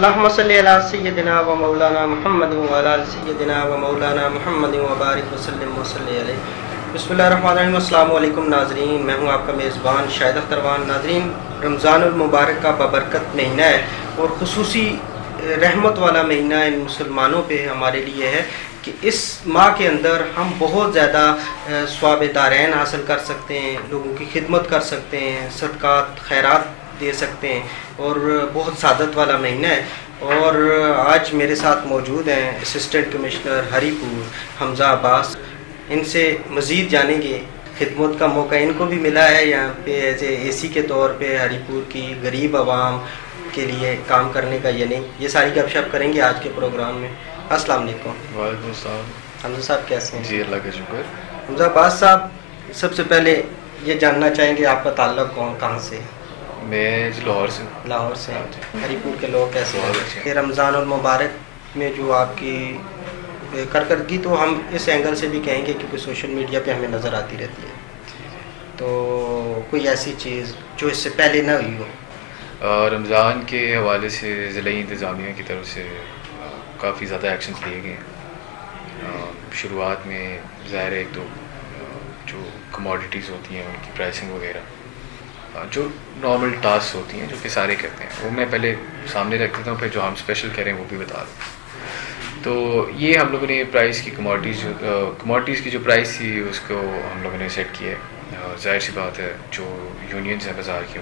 अल्लाहुम्मा सल्लि अला सय्यिदिना व मौलाना मुहम्मद व अला सय्यिदिना व मौलाना मुहम्मद व बारिक व सल्लिम व सल्लि अलैहि। बिस्मिल्लाहिर्रहमानिर्रहीम। अस्सलामु अलैकुम नाज़रीन, मैं हूँ आपका मेज़बान शाहिद अख्तरवान। नाज़रीन, रमज़ानुल मुबारक का बबरकत महीना है और ख़ुसूसी रहमत वाला महीना इन मुसलमानों पे हमारे लिए है कि इस माह के अंदर हम बहुत ज़्यादा स्वाब दारैन हासिल कर सकते हैं, लोगों की खिदमत कर सकते हैं, सदक़ात खैरात दे सकते हैं और बहुत सादत वाला महीना है। और आज मेरे साथ मौजूद हैं असिस्टेंट कमिश्नर हरीपुर हमज़ा अब्बास। इनसे मज़ीद जानेंगे, खिदमत का मौका इनको भी मिला है यहाँ पे एज एसी के तौर पे हरीपुर की गरीब आवाम के लिए काम करने का, यानी ये सारी गपशप करेंगे आज के प्रोग्राम में। अस्सलाम वालेकुम। वालेकुम सलाम। हमज़ा साहब कैसे हैं? जी अल्लाह का शुक्र। हमज़ा अब्बास साहब, सबसे पहले ये जानना चाहेंगे आपका ताल्लुक़ कहाँ से है? मैं लाहौर से। लाहौर से। हरीपुर के लोग कैसे हैं? कि रमज़ान और मुबारक में जो आपकी कारकर्दगी, तो हम इस एंगल से भी कहेंगे क्योंकि सोशल मीडिया पे हमें नज़र आती रहती है, तो कोई ऐसी चीज़ जो इससे पहले ना हुई हो? रमज़ान के हवाले से ज़िला इंतज़ामिया की तरफ से काफ़ी ज़्यादा एक्शन लिए गए। शुरुआत में ज़ाहिर है, एक तो जो कमोडिटीज़ होती हैं उनकी प्राइसिंग वगैरह, जो नॉर्मल टास्क होती हैं जो कि सारे करते हैं, वो मैं पहले सामने रख देता हूँ, फिर जो हम स्पेशल करें वो भी बता दूँ। तो ये हम लोगों ने प्राइस की कमोडिटीज़ की जो प्राइस थी उसको हम लोगों ने सेट किया है। ज़ाहिर सी बात है, जो यूनियंस हैं बाज़ार की,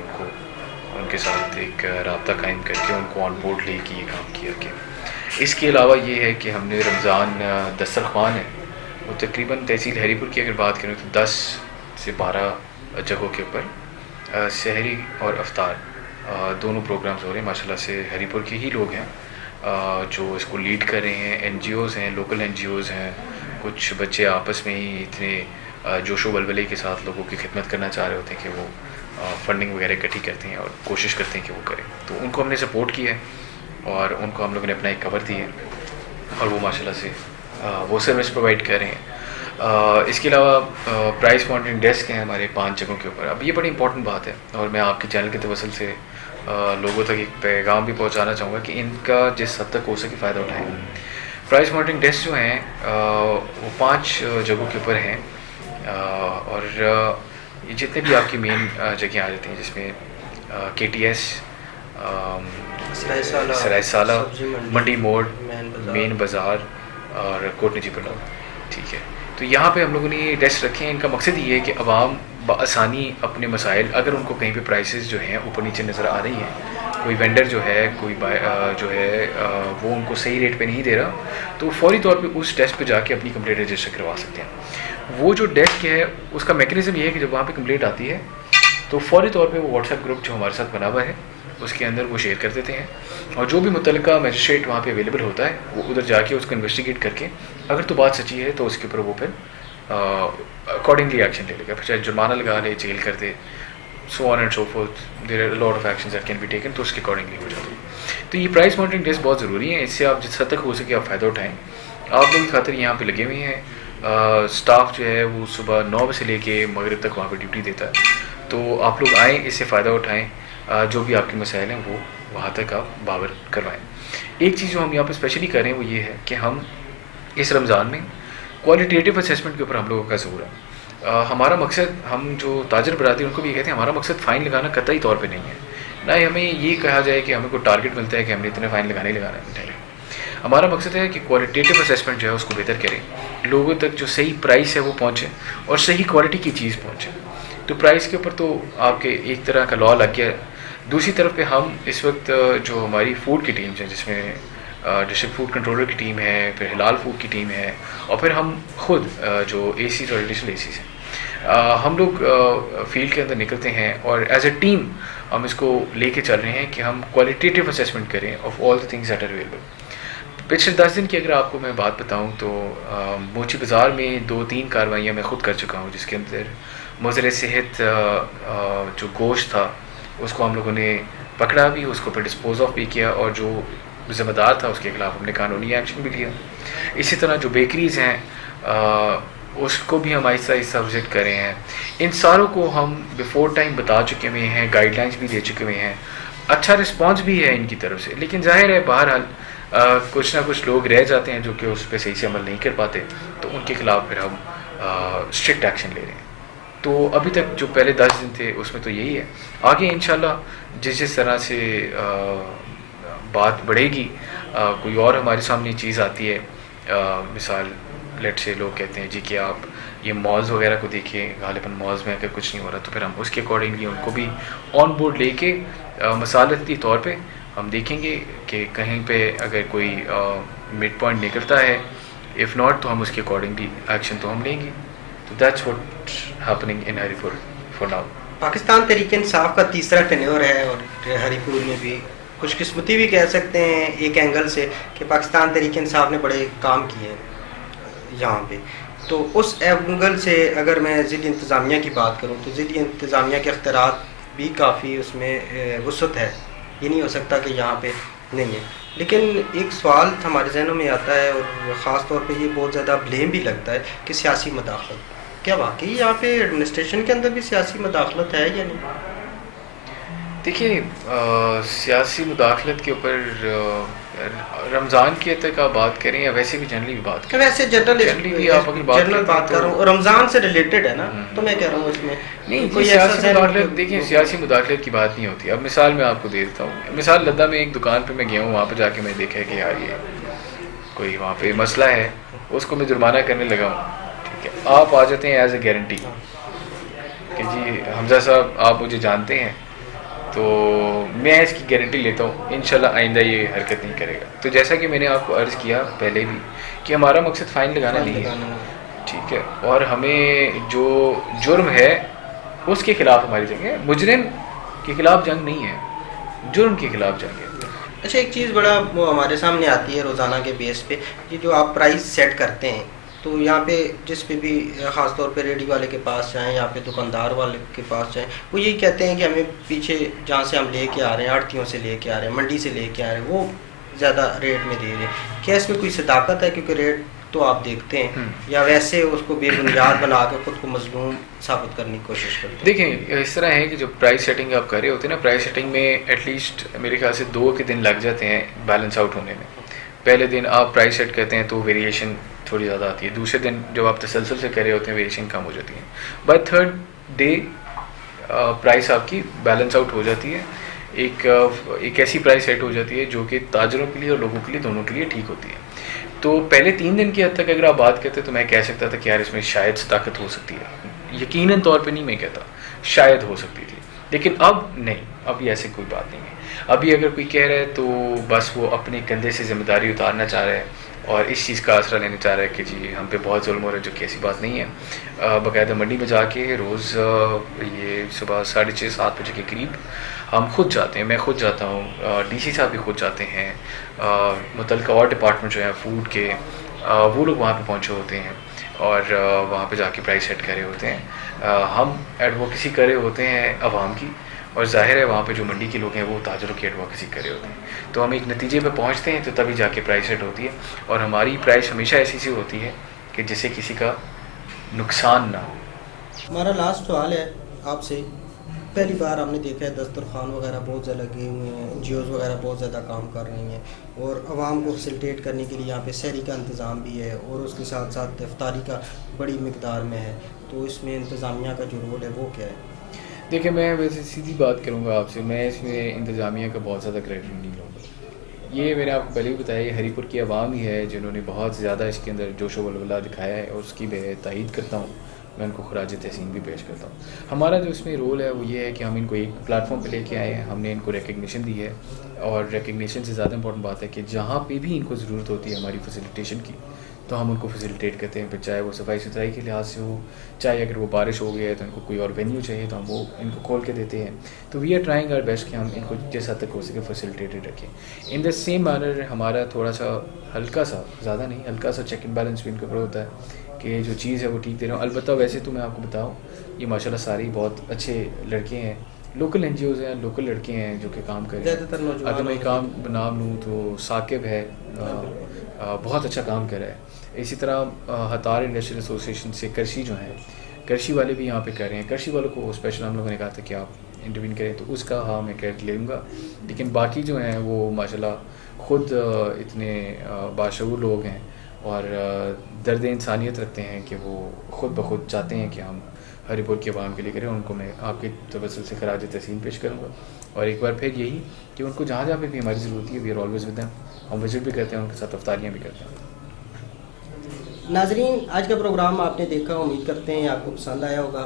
उनके साथ एक राब्ता कायम करके उनको ऑन बोर्ड लेके ये काम किया कि इसके अलावा ये है कि हमने रमज़ान दस्तरख़्वान है वो तकरीबन तहसील हरीपुर की अगर बात करें तो 10 से 12 जगहों के ऊपर सहरी और अफ्तार दोनों प्रोग्राम्स हो रहे हैं। माशाल्लाह से हरीपुर के ही लोग हैं जो इसको लीड कर रहे हैं। NGOs हैं, लोकल NGOs हैं, कुछ बच्चे आपस में ही इतने जोशो बलबले के साथ लोगों की खिदमत करना चाह रहे होते हैं कि वो फंडिंग वगैरह इकट्ठी करते हैं और कोशिश करते हैं कि वो करें, तो उनको हमने सपोर्ट किया है और उनको हम लोगों ने अपना एक कवर दिया है और वो माशाल्लाह से वो सर्विस प्रोवाइड कर रहे हैं। इसके अलावा प्राइस मॉनिटरिंग डेस्क हैं हमारे 5 जगहों के ऊपर। अब ये बड़ी इंपॉर्टेंट बात है और मैं आपके चैनल के तवसल से लोगों तक एक पैगाम भी पहुंचाना चाहूँगा कि इनका जिस हद तक हो सके फ़ायदा उठाएँ। प्राइस मॉनिटरिंग डेस्क जो हैं वो 5 जगहों के ऊपर हैं और ये जितने भी आपकी मेन जगह आ जाती हैं, जिसमें KTS, सरायसाला, मंडी मोड़, मेन बाज़ार और कोट नजीबुल्लाह, ठीक है। तो यहाँ पे हम लोगों ने ये डेस्क रखे हैं। इनका मकसद ये है कि अवाम बआसानी अपने मसाइल, अगर उनको कहीं पे प्राइसेस जो हैं ऊपर नीचे नज़र आ रही हैं, कोई वेंडर जो है, कोई जो है वो उनको सही रेट पे नहीं दे रहा, तो फौरी तौर पे उस डेस्क पे जाके अपनी कंप्लेंट रजिस्टर करवा सकते हैं। वो जो डेस्क है उसका मैकेनिज़्म ये है कि जब वहाँ पे कंप्लेंट आती है तो फौरी तौर पे वो व्हाट्सएप ग्रुप जो हमारे साथ बना हुआ है उसके अंदर वो शेयर कर देते हैं और जो भी मुतल्लिका मजिस्ट्रेट वहाँ पे अवेलेबल होता है वो उधर जाके उसको इन्वेस्टिगेट करके अगर तो बात सच्ची है तो उसके ऊपर वो फिर अकॉर्डिंगली एक्शन ले लेगा, फिर चाहे जुर्माना लगा ले, जेल कर दे, so on and so forth, there are lot of actions that can be taken, तो उसके अकॉर्डिंगली हो जाता है। तो ये प्राइस मॉनिटरिंग डेस्क बहुत ज़रूरी है, इससे आप जिस हद तक हो सके आप फ़ायदा उठाएँ। आप लोगों की खातिर यहाँ पे लगे हुए हैं। स्टाफ जो है वो सुबह 9 बजे से लेके मगरिब तक वहाँ पर ड्यूटी देता है, तो आप लोग आएँ, इससे फ़ायदा उठाएँ, जो भी आपके मसाइल हैं वो वहाँ तक आप बावर करवाएँ। एक चीज़ जो हम यहाँ पर स्पेशली कर रहे हैं वो ये है कि हम इस रमज़ान में क्वालिटेटिव असेसमेंट के ऊपर हम लोगों का ज़ोर है। हमारा मकसद, हम जो ताजर बरादरी उनको भी कहते हैं, हमारा मकसद फ़ाइन लगाना कतई तौर पे नहीं है, ना ही हमें ये कहा जाए कि हमें कोई टारगेट मिलता है कि हमने इतने फ़ाइन लगाना है। हमारा मकसद है कि क्वालिटेटिव असेसमेंट जो है उसको बेहतर करें, लोगों तक जो सही प्राइस है वो पहुँचे और सही क्वालिटी की चीज़ पहुँचे। तो प्राइस के ऊपर तो आपके एक तरह का लॉ लग गया। दूसरी तरफ पे हम इस वक्त जो हमारी फूड की टीम्स हैं, जिसमें डिस्ट्रिक्ट फूड कंट्रोलर की टीम है, फिर हिलाल फूड की टीम है और फिर हम खुद जो ACs और एडिशनल ACs हैं, हम लोग फील्ड के अंदर निकलते हैं और एज ए टीम हम इसको लेके चल रहे हैं कि हम क्वालिटेटिव असेसमेंट करें of all the things that are available. पिछले 10 दिन की अगर आपको मैं बात बताऊं तो मोची बाज़ार में 2-3 कार्रवाइयाँ मैं खुद कर चुका हूँ, जिसके अंदर मुज़र सेहत जो गोश्त था उसको हम लोगों ने पकड़ा भी, उसको फिर डिस्पोज ऑफ भी किया और जो ज़िम्मेदार था उसके खिलाफ हमने कानूनी एक्शन भी लिया। इसी तरह जो बेकरीज़ हैं उसको भी हम आहिस्ता आहिस्ता विज़िट कर रहे हैं। इन सारों को हम बिफ़ोर टाइम बता चुके हुए हैं, गाइडलाइंस भी दे चुके हुए हैं अच्छा रिस्पॉन्स भी है इनकी तरफ से, लेकिन जाहिर है बहरहाल कुछ ना कुछ लोग रह जाते हैं जो कि उस पर सही से अमल नहीं कर पाते, तो उनके खिलाफ फिर हम स्ट्रिक्ट एक्शन ले रहे हैं। तो अभी तक जो पहले 10 दिन थे उसमें तो यही है। आगे इंशाल्लाह जिस जिस तरह से बात बढ़ेगी, कोई और हमारे सामने चीज़ आती है, मिसाल लेट से लोग कहते हैं जी कि आप ये मॉल्स वगैरह को देखिए, गालिबन मॉल्स में अगर कुछ नहीं हो रहा तो फिर हम उसके अकॉर्डिंगली उनको भी ऑन बोर्ड लेके मसालती तौर पे हम देखेंगे कि कहीं पे अगर कोई मिड पॉइंट निकलता है, इफ़ नॉट तो हम उसके अकॉर्डिंगली एक्शन तो हम लेंगे। तो that's what happening in Haripur for now. Pakistan Tehreek Insaf का तीसरा टेन्योर है और हरीपुर में भी खुशकिस्मती भी कह सकते हैं एक एंगल से कि पाकिस्तान तहरीक इंसाफ ने बड़े काम किए हैं यहाँ पे। तो उस एंगल से अगर मैं ज़िली इंतज़ामिया की बात करूँ तो ज़िली इंतज़ामिया के अख्तियारात भी काफ़ी उसमें वसअत है, ये नहीं हो सकता कि यहाँ पे नहीं है। लेकिन एक सवाल हमारे जहनों में आता है और ख़ास तौर पे ये बहुत ज़्यादा ब्लेम भी लगता है कि सियासी मदाखलत, क्या वाकई यहाँ पे एडमिनिस्ट्रेशन के अंदर भी सियासी मदाखलत है या नहीं? देखिए सियासी मुदाखलत के ऊपर रमज़ान की तक आप बात करें या वैसे भी जनरली भी बात करें, वैसे जनरली भी आप अगर जनरल बात कर रहा हूँ, रमज़ान से रिलेटेड है ना, तो मैं कह रहा हूँ इसमें नहीं कोई सियासी मुदाखलत। देखिए सियासी मुदाखलत की बात नहीं होती। अब मिसाल मैं आपको दे देता हूँ, मिसाल लद्दा में एक दुकान पे मैं गया हूँ, वहाँ पर जाके मैंने देखा है कि यार ये कोई वहाँ पे मसला है, उसको मैं जुर्माना करने लगा हूँ, ठीक है। आप आ जाते हैं एज ए गारंटी कि जी हमजा साहब आप मुझे जानते हैं, तो मैं इसकी गारंटी लेता हूँ इंशाल्लाह आइंदा ये हरकत नहीं करेगा। तो जैसा कि मैंने आपको अर्ज़ किया पहले भी कि हमारा मकसद फ़ाइन लगाना नहीं है, ठीक है, और हमें जो जुर्म है उसके ख़िलाफ़ हमारी जंग है, मुजरिम के ख़िलाफ़ जंग नहीं है, जुर्म के ख़िलाफ़ जंग है। अच्छा एक चीज़ बड़ा वो हमारे सामने आती है रोज़ाना के बेस पे, ये जो आप प्राइस सेट करते हैं, तो यहाँ पे जिस पे भी ख़ास तौर पे रेडी वाले के पास जाएँ, यहाँ पे दुकानदार वाले के पास जाएँ, वो यही कहते हैं कि हमें पीछे जहाँ से हम लेके आ रहे हैं, आड़तियों से लेके आ रहे हैं, मंडी से लेके आ रहे हैं, वो ज़्यादा रेट में दे रहे हैं। क्या इसमें कोई सदाकत है? क्योंकि रेट तो आप देखते हैं, या वैसे उसको बेबुनियाद बना के खुद को मजलूम साबित करने की कोशिश करते हैं? देखिए इस तरह है कि जो प्राइस सेटिंग आप कर रहे होते हैं ना, प्राइस सेटिंग में एटलीस्ट मेरे ख्याल से 2 के दिन लग जाते हैं बैलेंस आउट होने में। पहले दिन आप प्राइस सेट करते हैं तो वेरिएशन थोड़ी ज़्यादा आती है, दूसरे दिन जब आप तसलसल से कर रहे होते हैं वेरिएशन कम हो जाती है, बाय थर्ड डे प्राइस आपकी बैलेंस आउट हो जाती है। एक ऐसी प्राइस सेट हो जाती है जो कि ताजरों के लिए और लोगों के लिए दोनों के लिए ठीक होती है। तो पहले 3 दिन की हद तक अगर आप बात करते तो मैं कह सकता था कि यार इसमें शायद ताकत हो सकती है, यकीनन तौर पे नहीं मैं कहता, शायद हो सकती थी, लेकिन अब नहीं, अभी ऐसे कोई बात नहीं है। अभी अगर कोई कह रहा है तो बस वो अपने कंधे से जिम्मेदारी उतारना चाह रहा है और इस चीज़ का आसरा लेना चाह रहा है कि जी हम पे बहुत जुल्म हो रहा है, जो कि ऐसी बात नहीं है। बाकायदा मंडी में जाके रोज़ ये सुबह 6:30-7 बजे के करीब हम खुद जाते हैं, मैं खुद जाता हूँ, डीसी साहब भी खुद जाते हैं, मुतल्लिका और डिपार्टमेंट जो है फूड के वो लोग वहाँ पे पहुँचे होते हैं और वहाँ पे जाके प्राइस सेट करे होते हैं। हम एडवोकेसी करे होते हैं आवाम की, और ज़ाहिर है वहाँ पे जो मंडी के लोग हैं वो ताजरों की एडवोकेसी करे होते हैं। तो हम एक नतीजे पे पहुँचते हैं तो तभी जाके प्राइस सेट होती है, और हमारी प्राइस हमेशा ऐसी सी होती है कि जिससे किसी का नुकसान ना हो। हमारा लास्ट सवाल है आपसे, पहली बार हमने देखा है दस्तरखान वगैरह बहुत ज़्यादा लगे हुए हैं, NGOs वगैरह बहुत ज़्यादा काम कर रही हैं, और आवाम को फैसिलिटेट करने के लिए यहाँ पे सहरी का इंतज़ाम भी है और उसके साथ साथ इफ्तारी का बड़ी मिकदार में है। तो इसमें इंतज़ामिया का जो रोल है वो क्या है? देखिए मैं वैसे सीधी बात करूँगा आपसे, मैं इसमें इंतज़ामिया का बहुत ज़्यादा क्रेडिट नहीं लूँगा। ये मैंने आपको पहले भी बताया, ये हरीपुर की आवाम ही है जिन्होंने बहुत ज़्यादा इसके अंदर जोश व वलवला दिखाया है, और उसकी मैं तायीद करता हूँ, मैं उनको खराज तहसीन भी पेश करता हूँ। हमारा जो इसमें रोल है वो ये है कि हम इनको एक प्लेटफॉर्म पे लेके आए हैं, हमने इनको रिकग्निशन दी है, और रिकग्निशन से ज़्यादा इंपॉर्टेंट बात है कि जहाँ पे भी इनको ज़रूरत होती है हमारी फैसिलिटेशन की, तो हम उनको फैसिलिटेट करते हैं, फिर चाहे वो सफाई सुथराई के लिहाज से हो, चाहे अगर वो बारिश हो गई है तो इनको कोई और वेन्यू चाहिए तो हम वो इनको खोल के देते हैं। तो we are trying our best कि हम इनको जिस हद तक हो सके फैसिलिटेटेड रखें। इन द सेम मैनर हमारा थोड़ा सा हल्का सा, ज़्यादा नहीं, हल्का सा चेक एंड बैलेंस भी इनके ऊपर होता है कि जो चीज़ है वो ठीक दे रहा हूँ। अलबत्ता वैसे तो मैं आपको बताऊँ, ये माशाल्लाह सारी बहुत अच्छे लड़के हैं, लोकल NGOs हैं, लोकल लड़के हैं जो कि काम कर रहे हैं। अगर मैं काम नाम लूँ तो साकिब है, बहुत अच्छा काम कर रहा है। इसी तरह हतार इंडस्ट्रियल एसोसिएशन से करशी जो हैं, कृषि वाले भी यहाँ पे कर रहे हैं। कृषि वालों को स्पेशल हम लोगों ने कहा था कि आप इंटरवीन करें, तो उसका हाँ मैं क्रेडिट ले लूँगा। लेकिन बाकी जो हैं वो माशाल्लाह ख़ुद इतने बाशऊर लोग हैं और दर्द इंसानियत रखते हैं कि वो ख़ुद ब खुद चाहते हैं कि हम हरिपुर के अवाम के लिए करें। उनको मैं आपके तवज्जुह से खराज तहसीन पेश करूँगा और एक बार फिर यही कि उनको जहाँ जहाँ पे भी हमारी ज़रूरत है we are always with them, हम विजिट भी करते हैं, उनके साथ अफ्तारियाँ भी करते हैं। नाजरीन, आज का प्रोग्राम आपने देखा, उम्मीद करते हैं आपको पसंद आया होगा।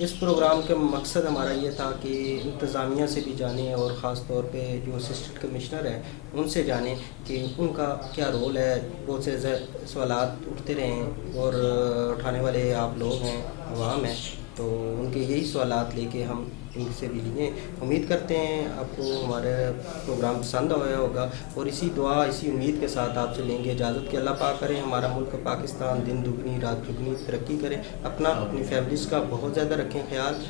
इस प्रोग्राम का मकसद हमारा ये था कि इंतज़ामिया से भी जानें और ख़ास तौर पे जो असिस्टेंट कमिश्नर हैं उनसे जानें कि उनका क्या रोल है। बहुत से सवालात उठते रहे हैं और उठाने वाले आप लोग हैं, अवाम हैं, तो उनके यही सवालात लेके हम इनसे भी लिए। उम्मीद करते हैं आपको हमारा प्रोग्राम पसंद आया होगा और इसी दुआ इसी उम्मीद के साथ आपसे लेंगे इजाज़त कि अल्लाह पाक करें हमारा मुल्क पाकिस्तान दिन दुगनी रात दुगनी तरक्की करें। अपनी फैमिलीज़ का बहुत ज़्यादा रखें ख्याल।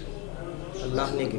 अल्लाह ने की